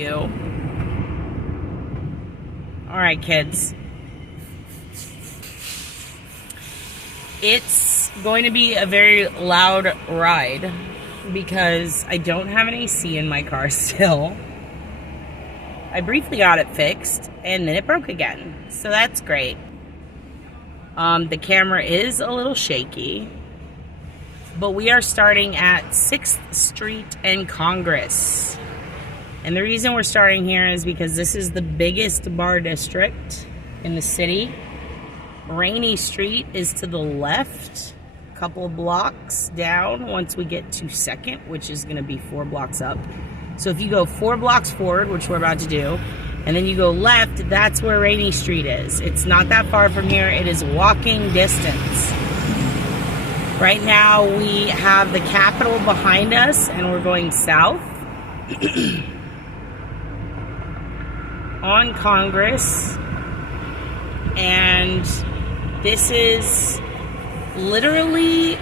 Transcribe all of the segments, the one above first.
you. All right, kids. It's going to be a very loud ride because I don't have an AC in my car still. I briefly got it fixed and then it broke again. So that's great. The camera is a little shaky. But we are starting at 6th Street and Congress. And the reason we're starting here is because this is the biggest bar district in the city. Rainey Street is to the left, a couple of blocks down once we get to 2nd, which is going to be 4 blocks up. So if you go 4 blocks forward, which we're about to do, and then you go left, that's where Rainey Street is. It's not that far from here. It is walking distance. Right now we have the Capitol behind us and we're going south on Congress, and this is literally,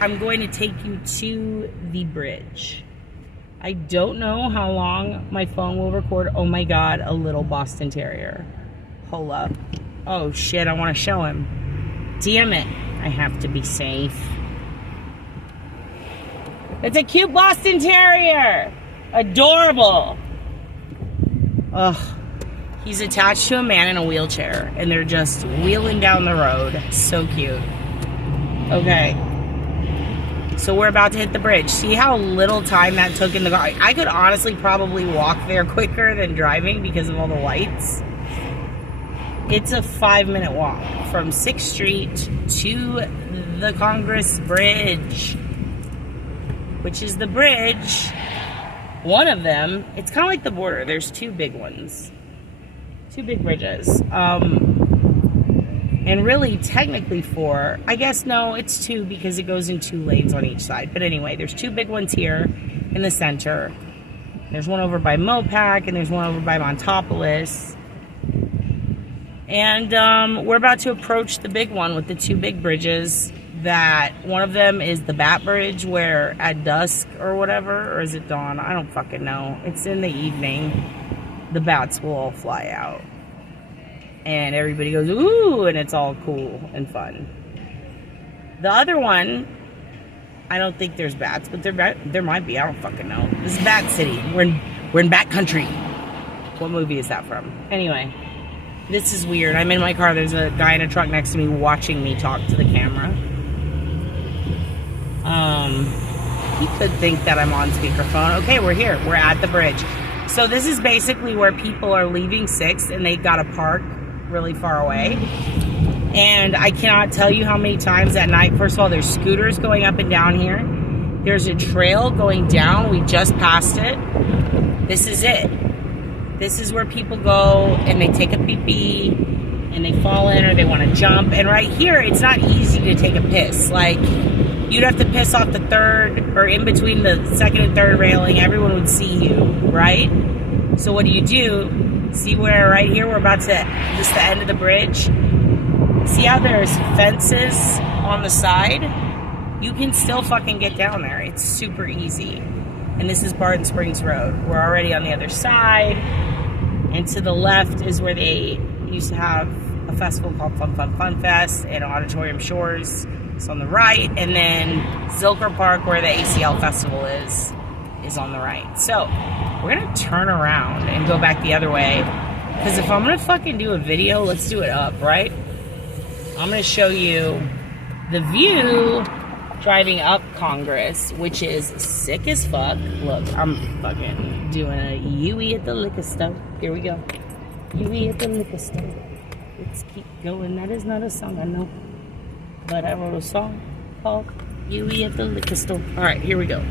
I'm going to take you to the bridge. I don't know how long my phone will record. Oh my God, a little Boston Terrier. Hold up. Oh shit, I want to show him. Damn it. I have to be safe. It's a cute Boston Terrier. Adorable. Ugh. He's attached to a man in a wheelchair and they're just wheeling down the road. So cute. Okay. So we're about to hit the bridge. See how little time that took in the car? I could honestly probably walk there quicker than driving because of all the lights. It's a 5-minute walk from 6th Street to the Congress Bridge, which is the bridge. One of them, it's kind of like the border. There's 2 big ones. 2 big bridges. And really, technically 4. I guess, no, it's 2 because it goes in 2 lanes on each side. But anyway, there's 2 big ones here in the center. There's one over by Mopac, and there's one over by Montopolis. And we're about to approach the big one with the 2 big bridges. That one of them is the Bat Bridge, where at dusk or whatever, or is it dawn? I don't fucking know. It's in the evening. The bats will all fly out. And everybody goes, ooh, and it's all cool and fun. The other one, I don't think there's bats, but there might be. I don't fucking know. This is Bat City. We're in Bat Country. What movie is that from? Anyway, this is weird. I'm in my car. There's a guy in a truck next to me watching me talk to the camera. He could think that I'm on speakerphone. Okay, we're here. We're at the bridge. So this is basically where people are leaving 6th and they got to park really far away. And I cannot tell you how many times at night. First of all, there's scooters going up and down here. There's a trail going down. We just passed it. This is it. This is where people go and they take a pee-pee and they fall in or they want to jump. And right here, it's not easy to take a piss. Like, you'd have to piss off the 3rd or in between the 2nd and 3rd railing. Everyone would see you, right? So what do? See where right here we're about to, this is the end of the bridge. See how there's fences on the side? You can still fucking get down there. It's super easy. And this is Barton Springs Road. We're already on the other side. And to the left is where they used to have a festival called Fun Fest and Auditorium Shores. It's on the right. And then Zilker Park, where the ACL Festival is on the right. So we're going to turn around and go back the other way. Because if I'm going to fucking do a video, let's do it up, right? I'm going to show you the view driving up Congress, which is sick as fuck. Look, I'm fucking doing a Yui at the liquor store. Here we go. Yui at the liquor store. Let's keep going. That is not a song I know. But I wrote a song called Yui at the liquor store. Alright, here we go.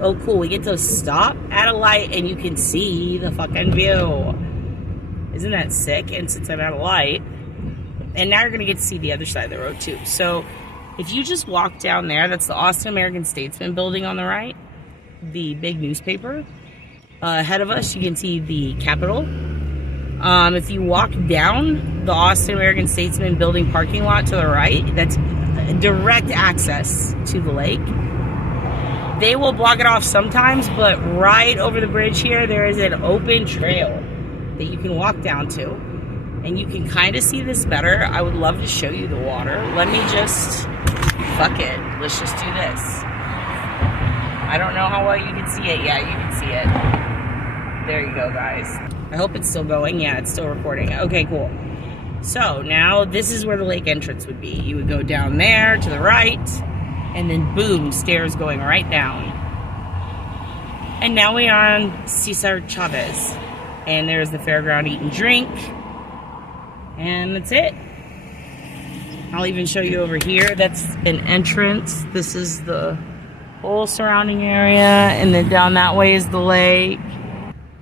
Oh, cool. We get to stop at a light and you can see the fucking view. Isn't that sick? And since I'm at a light, and now you're going to get to see the other side of the road too. So if you just walk down there, that's the Austin American-Statesman building on the right, the big newspaper. Ahead of us, you can see the Capitol. If you walk down the Austin American-Statesman building parking lot to the right, that's direct access to the lake. They will block it off sometimes, but right over the bridge here, there is an open trail that you can walk down to. And you can kind of see this better. I would love to show you the water. Let me just, fuck it. Let's just do this. I don't know how well you can see it. Yeah, you can see it. There you go, guys. I hope it's still going. Yeah, it's still recording. Okay, cool. So now this is where the lake entrance would be. You would go down there to the right, and then boom, stairs going right down. And now we are on Cesar Chavez. And there's the fairground eat and drink. And that's it. I'll even show you over here. That's an entrance. This is the whole surrounding area. And then down that way is the lake.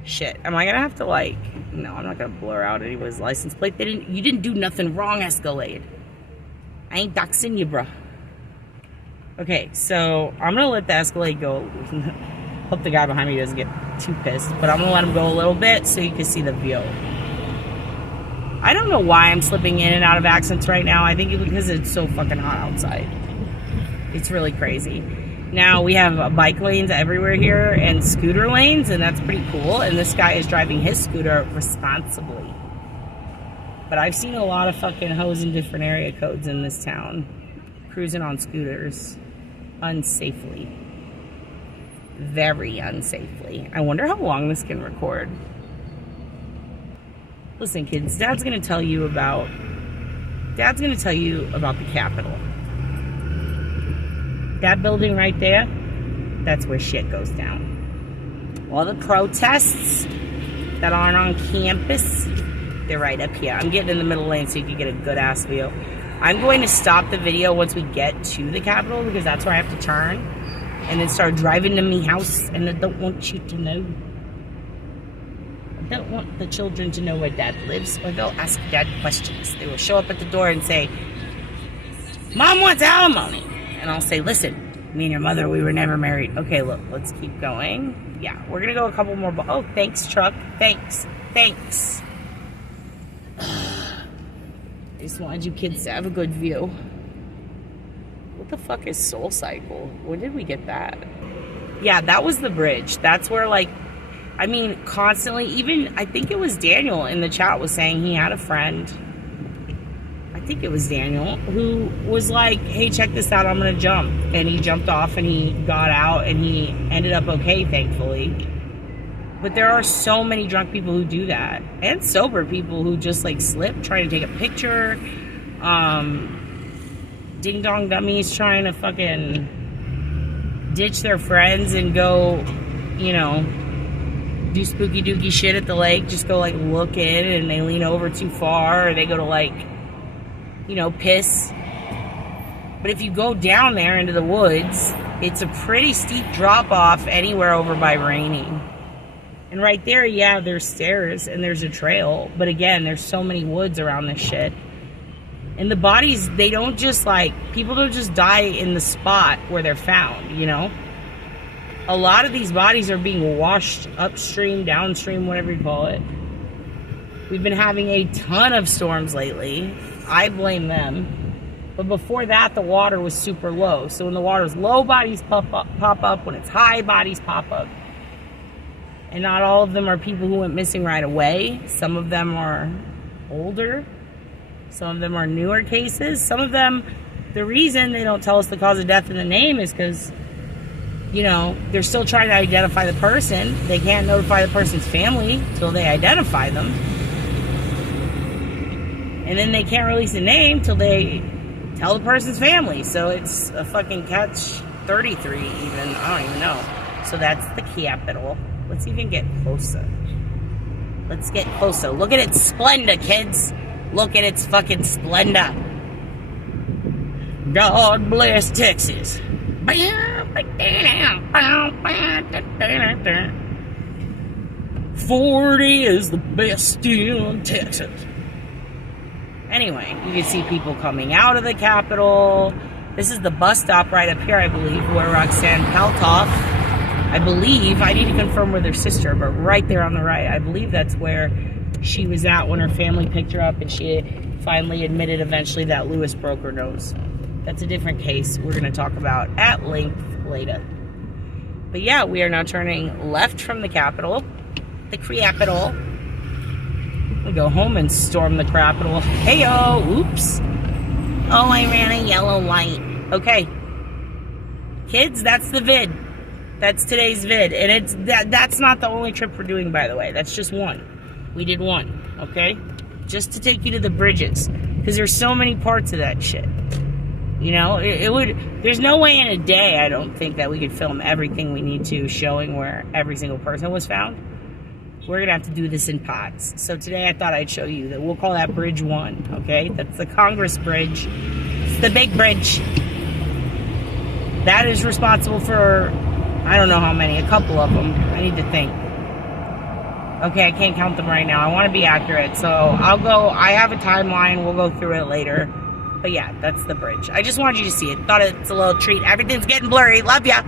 Shit, am I gonna have to like... No, I'm not gonna blur out anybody's license plate. You didn't do nothing wrong, Escalade. I ain't doxing you, bruh. Okay, so I'm gonna let the Escalade go. Hope the guy behind me doesn't get too pissed. But I'm gonna let him go a little bit so you can see the view. I don't know why I'm slipping in and out of accents right now. I think it's because it's so fucking hot outside. It's really crazy. Now we have bike lanes everywhere here and scooter lanes, and that's pretty cool. And this guy is driving his scooter responsibly. But I've seen a lot of fucking hoes in different area codes in this town cruising on scooters unsafely. Very unsafely. I wonder how long this can record. Listen, kids, Dad's gonna tell you about the Capitol. That building right there, that's where shit goes down. All the protests that aren't on campus, they're right up here. I'm getting in the middle lane so you can get a good ass view. I'm going to stop the video once we get to the Capitol because that's where I have to turn and then start driving to me house, and I don't want you to know. I don't want the children to know where Dad lives, or they'll ask Dad questions. They will show up at the door and say, Mom wants alimony. And I'll say, listen, me and your mother, we were never married. Okay, look, let's keep going. Yeah, we're going to go a couple more. Oh, thanks, truck. Thanks. Thanks. I just wanted you kids to have a good view. What the fuck is Soul Cycle? When did we get that? Yeah, that was the bridge. That's where, like, I mean, constantly, even, I think it was Daniel in the chat was saying he had a friend, I think it was Daniel, who was like, hey, check this out, I'm gonna jump. And he jumped off and he got out and he ended up okay, thankfully. But there are so many drunk people who do that. And sober people who just like slip, trying to take a picture. Ding dong dummies trying to fucking ditch their friends and go, you know, do spooky dooky shit at the lake, just go like look in, and they lean over too far, or they go to like, you know, piss. But if you go down there into the woods, it's a pretty steep drop off anywhere over by Rainey. And right there, yeah, there's stairs and there's a trail, but again, there's so many woods around this shit. And the bodies, they don't just like, people don't just die in the spot where they're found, you know? A lot of these bodies are being washed upstream, downstream, whatever you call it. We've been having a ton of storms lately. I blame them. But before that, the water was super low. So when the water's low, bodies pop up. When it's high, bodies pop up. And not all of them are people who went missing right away. Some of them are older. Some of them are newer cases. Some of them, the reason they don't tell us the cause of death and the name is because, you know, they're still trying to identify the person. They can't notify the person's family until they identify them. And then they can't release a name till they tell the person's family. So it's a fucking catch 33 even. I don't even know. So that's the Capitol. Let's even get closer. Let's get closer. Look at its splendor, kids. Look at its fucking splendor. God bless Texas. 40 is the best in Texas. Anyway, you can see people coming out of the Capitol. This is the bus stop right up here, I believe, where Roxanne Paltoff, I believe, I need to confirm with her sister, but right there on the right, I believe that's where she was at when her family picked her up and she finally admitted eventually that Lewis broke her nose. that's a different case we're going to talk about at length later. But yeah, we are now turning left from the Capitol. The Capitol. We go home and storm the Capitol. Hey-yo! Oops. Oh, I ran a yellow light. Okay. Kids, that's the vid. That's today's vid. And that's not the only trip we're doing, by the way. That's just one. We did one, okay? Just to take you to the bridges. Because there's so many parts of that shit. You know, there's no way in a day, I don't think, that we could film everything we need to, showing where every single person was found. We're going to have to do this in pods. So today I thought I'd show you that we'll call that Bridge 1, okay? That's the Congress Bridge. It's the big bridge. That is responsible for, I don't know how many, a couple of them. I need to think. Okay, I can't count them right now. I want to be accurate. So I have a timeline. We'll go through it later. But yeah, that's the bridge. I just wanted you to see it. Thought it's a little treat. Everything's getting blurry. Love ya.